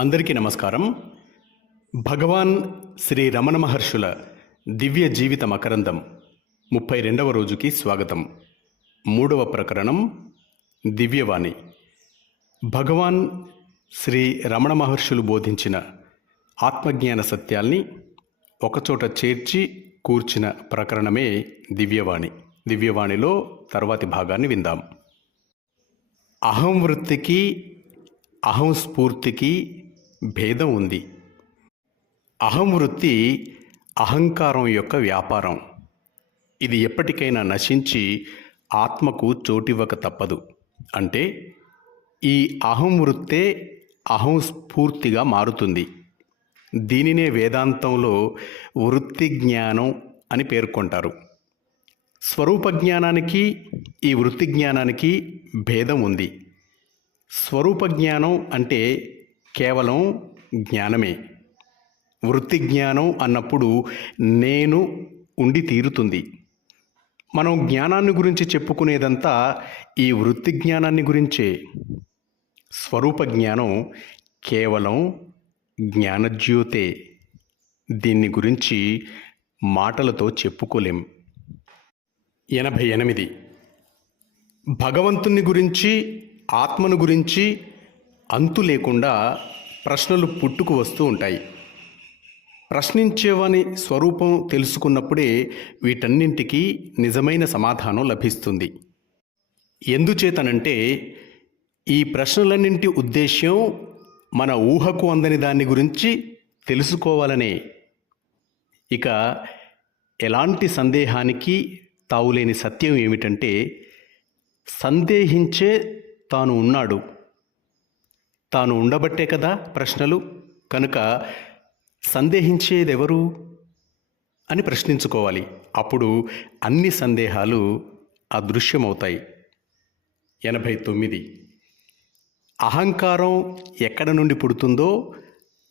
అందరికీ నమస్కారం. భగవాన్ శ్రీ రమణ మహర్షుల దివ్య జీవిత మకరందం ముప్పై రెండవ రోజుకి స్వాగతం. మూడవ ప్రకరణం దివ్యవాణి. భగవాన్ శ్రీ రమణ మహర్షులు బోధించిన ఆత్మజ్ఞాన సత్యాల్ని ఒకచోట చేర్చి కూర్చిన ప్రకరణమే దివ్యవాణి. దివ్యవాణిలో తర్వాతి భాగాన్ని విందాం. అహం వృత్తికి అహం స్ఫూర్తికి భేదం ఉంది. అహం వృత్తి అహంకారం యొక్క వ్యాపారం. ఇది ఎప్పటికైనా నశించి ఆత్మకు చోటివ్వక తప్పదు. అంటే ఈ అహం వృత్తే అహం స్ఫూర్తిగా మారుతుంది. దీనినే వేదాంతంలో వృత్తి జ్ఞానం అని పేర్కొంటారు. స్వరూప జ్ఞానానికి ఈ వృత్తి జ్ఞానానికి భేదం ఉంది. స్వరూప జ్ఞానం అంటే కేవలం జ్ఞానమే. వృత్తి జ్ఞానం అన్నప్పుడు నేను ఉండి తీరుతుంది. మనం జ్ఞానాన్ని గురించి చెప్పుకునేదంతా ఈ వృత్తి జ్ఞానాన్ని గురించే. స్వరూప జ్ఞానం కేవలం జ్ఞానజ్యోతే. దీన్ని గురించి మాటలతో చెప్పుకోలేం. ఎనభై ఎనిమిది. భగవంతుని గురించి ఆత్మను గురించి అంతు లేకుండా ప్రశ్నలు పుట్టుకు వస్తూ ఉంటాయి. ప్రశ్నించేవాని స్వరూపం తెలుసుకున్నప్పుడే వీటన్నింటికీ నిజమైన సమాధానం లభిస్తుంది. ఎందుచేతనంటే ఈ ప్రశ్నలన్నింటి ఉద్దేశ్యం మన ఊహకు అందని దాని గురించి తెలుసుకోవాలనే. ఇక ఎలాంటి సందేహానికి తావులేని సత్యం ఏమిటంటే సందేహించే తాను ఉన్నాడు. తాను ఉండబట్టే కదా ప్రశ్నలు? కనుక సందేహించేదెవరు? అని ప్రశ్నించుకోవాలి. అప్పుడు అన్ని సందేహాలు అదృశ్యమవుతాయి. ఎనభై తొమ్మిది అహంకారం ఎక్కడ నుండి పుడుతుందో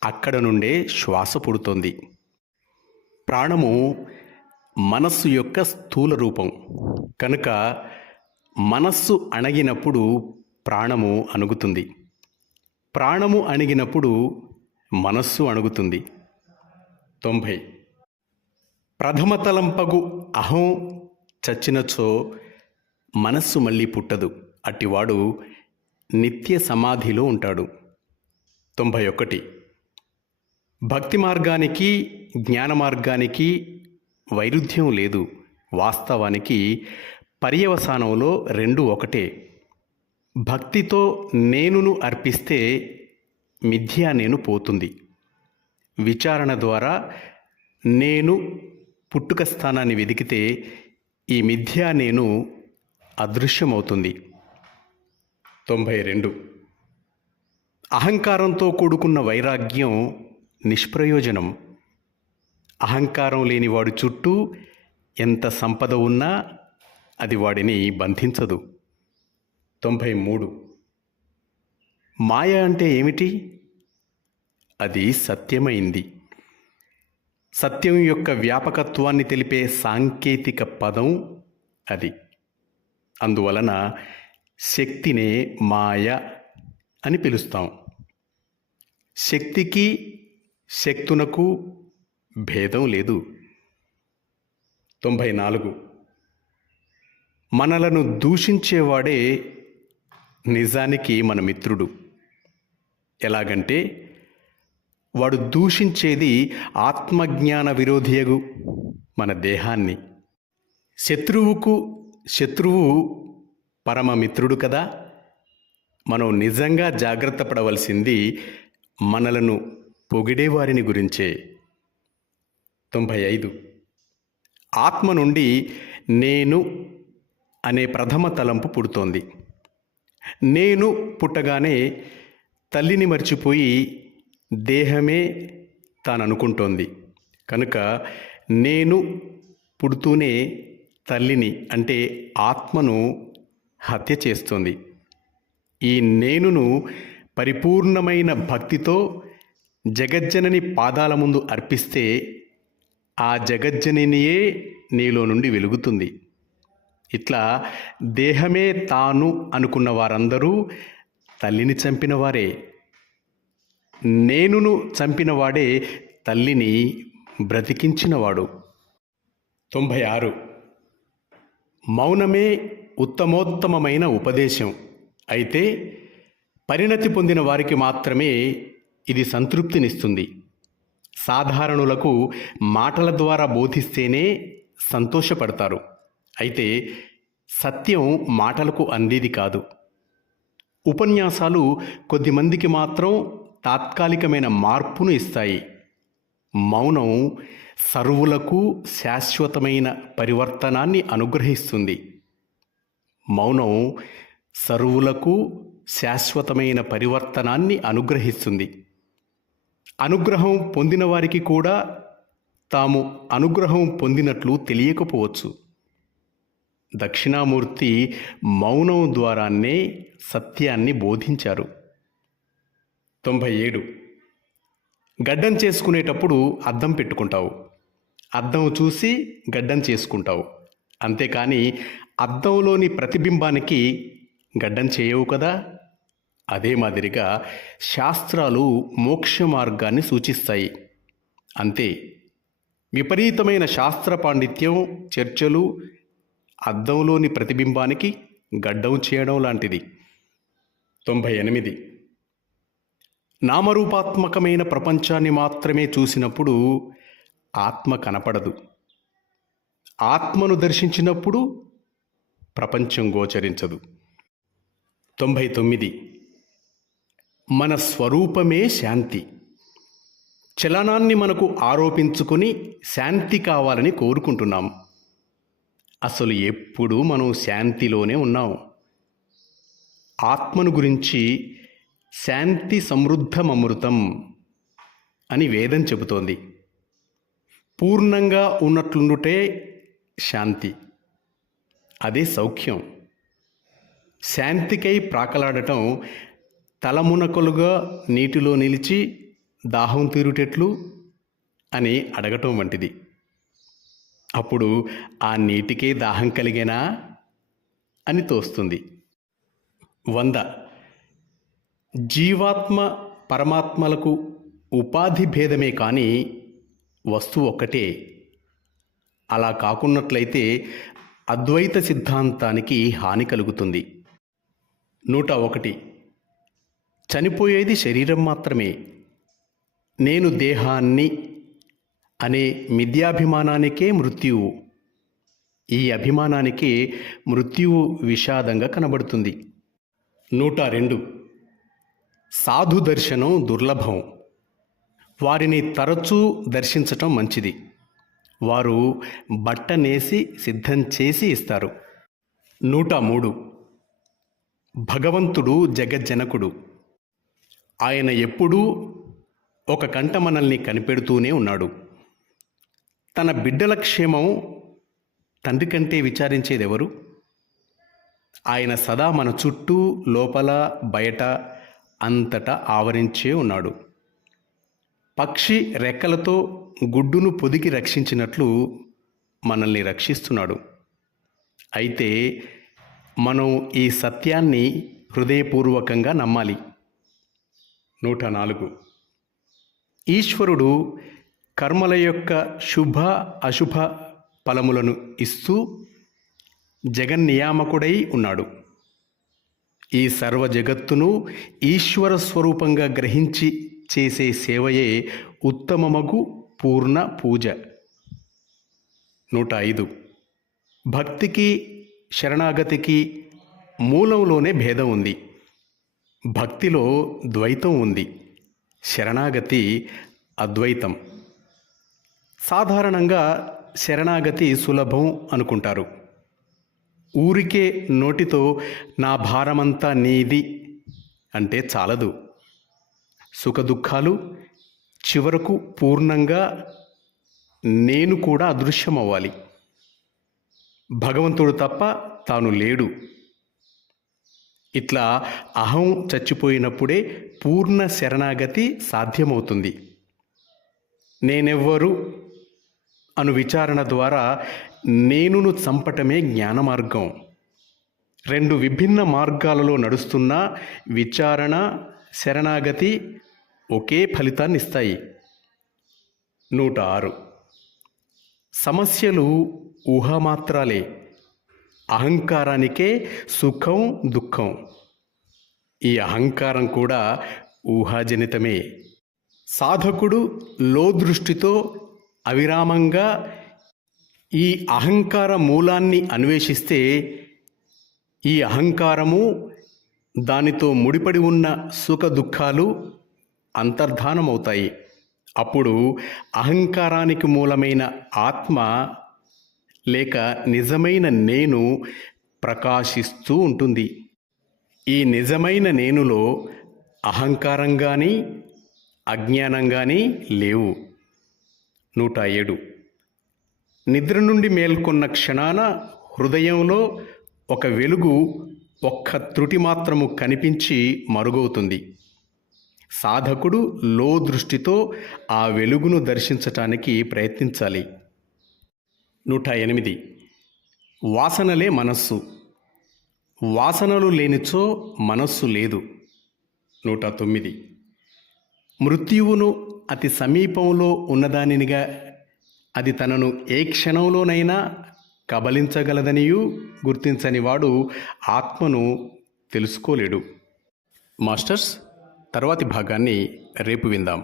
అక్కడ నుండే శ్వాస పుడుతుంది. ప్రాణము మనస్సు యొక్క స్థూల రూపం. కనుక మనస్సు అణగినప్పుడు ప్రాణము అణుగుతుంది. ప్రాణము అణిగినప్పుడు మనస్సు అణుగుతుంది. తొంభై. ప్రథమ తలంపగు అహం చచ్చినచో మనస్సు మళ్ళీ పుట్టదు. అట్టివాడు నిత్య సమాధిలో ఉంటాడు. తొంభై ఒకటి. భక్తి మార్గానికి జ్ఞాన మార్గానికి వైరుధ్యం లేదు. వాస్తవానికి పర్యవసానంలో రెండు ఒకటే. భక్తితో నేనును అర్పిస్తే మిథ్యా నేను పోతుంది. విచారణ ద్వారా నేను పుట్టుక స్థానాన్ని వెదికితే ఈ మిథ్యా నేను అదృశ్యమవుతుంది. తొంభై రెండు. అహంకారంతో కూడుకున్న వైరాగ్యం నిష్ప్రయోజనం. అహంకారం లేనివాడు చుట్టూ ఎంత సంపద ఉన్నా అది వాడిని బంధించదు. తొంభై మూడు. మాయ అంటే ఏమిటి? అది సత్యమైంది. సత్యం యొక్క వ్యాపకత్వాన్ని తెలిపే సాంకేతిక పదం అది. అందువలన శక్తినే మాయ అని పిలుస్తాం. శక్తికి శక్తునకు భేదం లేదు. తొంభై నాలుగు. మనలను దూషించేవాడే నిజానికి మన మిత్రుడు. ఎలాగంటే వాడు దూషించేది ఆత్మజ్ఞాన విరోధియగు మన దేహాన్ని. శత్రువుకు శత్రువు పరమ మిత్రుడు కదా. మనం నిజంగా జాగ్రత్త పడవలసింది మనలను పొగిడేవారిని గురించే. తొంభై ఐదు. ఆత్మ నుండి నేను అనే ప్రథమ తలంపు పుడుతోంది. నేను పుట్టగానే తల్లిని మర్చిపోయి దేహమే తాను అనుకుంటోంది కనుక నేను పుడుతూనే తల్లిని అంటే ఆత్మను హత్య చేస్తుంది. ఈ నేనును పరిపూర్ణమైన భక్తితో జగజ్జనని పాదాల ముందు అర్పిస్తే ఆ జగజ్జననియే నీలో నుండి వెలుగుతుంది. ఇట్లా దేహమే తాను అనుకున్న వారందరూ తల్లిని చంపినవారే నేనును చంపినవాడే తల్లిని బ్రతికించినవాడు తొంభై ఆరు మౌనమే ఉత్తమోత్తమమైన ఉపదేశం. అయితే పరిణతి పొందిన వారికి మాత్రమే ఇది సంతృప్తినిస్తుంది. సాధారణులకు మాటల ద్వారా బోధిస్తేనే సంతోషపడతారు. అయితే సత్యం మాటలకు అందేది కాదు. ఉపన్యాసాలు కొద్దిమందికి మాత్రం తాత్కాలికమైన మార్పును ఇస్తాయి. మౌనం సర్వులకు శాశ్వతమైన పరివర్తనాన్ని అనుగ్రహిస్తుంది. మౌనం సర్వులకు శాశ్వతమైన పరివర్తనాన్ని అనుగ్రహిస్తుంది. అనుగ్రహం పొందిన వారికి కూడా తాము అనుగ్రహం పొందినట్లు తెలియకపోవచ్చు. దక్షిణామూర్తి మౌనం ద్వారానే సత్యాన్ని బోధించారు. తొంభై ఏడు. గడ్డం చేసుకునేటప్పుడు అద్దం పెట్టుకుంటావు. అద్దం చూసి గడ్డం చేసుకుంటావు. అంతేకాని అద్దంలోని ప్రతిబింబానికి గడ్డం చేయవు కదా? అదే మాదిరిగా శాస్త్రాలు మోక్ష మార్గాన్ని సూచిస్తాయి. అంతే. విపరీతమైన శాస్త్ర పాండిత్యం చర్చలు అద్దంలోని ప్రతిబింబానికి గడ్డం చేయడం లాంటిది. తొంభై ఎనిమిది. నామరూపాత్మకమైన ప్రపంచాన్ని మాత్రమే చూసినప్పుడు ఆత్మ కనపడదు. ఆత్మను దర్శించినప్పుడు ప్రపంచం గోచరించదు. తొంభై తొమ్మిది. మన స్వరూపమే శాంతి. చలనాన్ని మనకు ఆరోపించుకొని శాంతి కావాలని కోరుకుంటున్నాం. అసలు ఎప్పుడూ మనం శాంతిలోనే ఉన్నాం ఆత్మను గురించి శాంతి సమృద్ధమమృతం అని వేదం చెబుతోంది. పూర్ణంగా ఉన్నట్లుండుటే శాంతి. అదే సౌఖ్యం. శాంతికై ప్రాకలాడటం తలమునకలుగా నీటిలో నిలిచి దాహం తీరుటెట్లు అని అడగటం వంటిది. అప్పుడు ఆ నీటికే దాహం కలిగేనా? అని తోస్తుంది. వంద. జీవాత్మ పరమాత్మలకు ఉపాధి భేదమే కానీ వస్తువు ఒక్కటే. అలా కాకున్నట్లయితే అద్వైత సిద్ధాంతానికి హాని కలుగుతుంది. నూట ఒకటి. చనిపోయేది శరీరం మాత్రమే. నేను దేహాన్ని అనే మిథ్యాభిమానానికే మృత్యువు. ఈ అభిమానానికే మృత్యువు విషాదంగా కనబడుతుంది. నూట రెండు. సాధు దర్శనం దుర్లభం. వారిని తరచూ దర్శించటం మంచిది. వారు బట్టనేసి సిద్ధం చేసి ఇస్తారు. నూట మూడు. భగవంతుడు జగజ్జనకుడు. ఆయన ఎప్పుడూ ఒక కంట మనల్ని కనిపెడుతూనే ఉన్నాడు. తన బిడ్డల క్షేమం తండ్రి కంటే విచారించేది ఎవరు ఆయన సదా మన చుట్టూ లోపల బయట అంతటా ఆవరించే ఉన్నాడు. పక్షి రెక్కలతో గుడ్డును పొదిగి రక్షించినట్లు మనల్ని రక్షిస్తున్నాడు. అయితే మనం ఈ సత్యాన్ని హృదయపూర్వకంగా నమ్మాలి. నూట నాలుగు. ఈశ్వరుడు కర్మల యొక్క శుభ అశుభ ఫలములను ఇస్తూ జగన్నియామకుడై ఉన్నాడు. ఈ సర్వ జగత్తును ఈశ్వర స్వరూపంగా గ్రహించి చేసే సేవయే ఉత్తమమగు పూర్ణ పూజ. నూట ఐదు. భక్తికి శరణాగతికి మూలంలోనే భేదం ఉంది. భక్తిలో ద్వైతం ఉంది. శరణాగతి అద్వైతం. సాధారణంగా శరణాగతి సులభం అనుకుంటారు. ఊరికే నోటితో నా భారమంతా నీది అంటే చాలదు. సుఖదుఖాలు చివరకు పూర్ణంగా నేను కూడా అదృశ్యమవ్వాలి. భగవంతుడు తప్ప తాను లేడు. ఇట్లా అహం చచ్చిపోయినప్పుడే పూర్ణ శరణాగతి సాధ్యమవుతుంది. నేనెవ్వరు? అను విచారణ ద్వారా నేనును చంపటమే జ్ఞాన మార్గం రెండు విభిన్న మార్గాలలో నడుస్తున్న విచారణ శరణాగతి ఒకే ఫలితాన్ని ఇస్తాయి. నూట ఆరు. సమస్యలు ఊహామాత్రాలే. అహంకారానికే సుఖం దుఃఖం. ఈ అహంకారం కూడా ఊహాజనితమే. సాధకుడు లోదృష్టితో అవిరామంగా ఈ అహంకార మూలాన్ని అన్వేషిస్తే ఈ అహంకారము దానితో ముడిపడి ఉన్న సుఖ దుఃఖాలు అంతర్ధానమవుతాయి. అప్పుడు అహంకారానికి మూలమైన ఆత్మ లేక నిజమైన నేను ప్రకాశిస్తూ ఉంటుంది. ఈ నిజమైన నేనులో అహంకారం కానీ అజ్ఞానం కానీ లేవు. నూట ఏడు. నిద్ర నుండి మేల్కొన్న క్షణాన హృదయంలో ఒక వెలుగు ఒక్క త్రుటి మాత్రము కనిపించి మరుగవుతుంది. సాధకుడు లో దృష్టితో ఆ వెలుగును దర్శించటానికి ప్రయత్నించాలి. నూట ఎనిమిది. వాసనలే మనస్సు. వాసనలు లేనిచో మనస్సు లేదు. నూట తొమ్మిది. మృత్యువును అతి సమీపంలో ఉన్నదానినిగా అది తనను ఏ క్షణంలోనైనా కబలించగలదనియూ గుర్తించని వాడు ఆత్మను తెలుసుకోలేడు. మాస్టర్స్ తర్వాతి భాగాన్ని రేపు విందాం.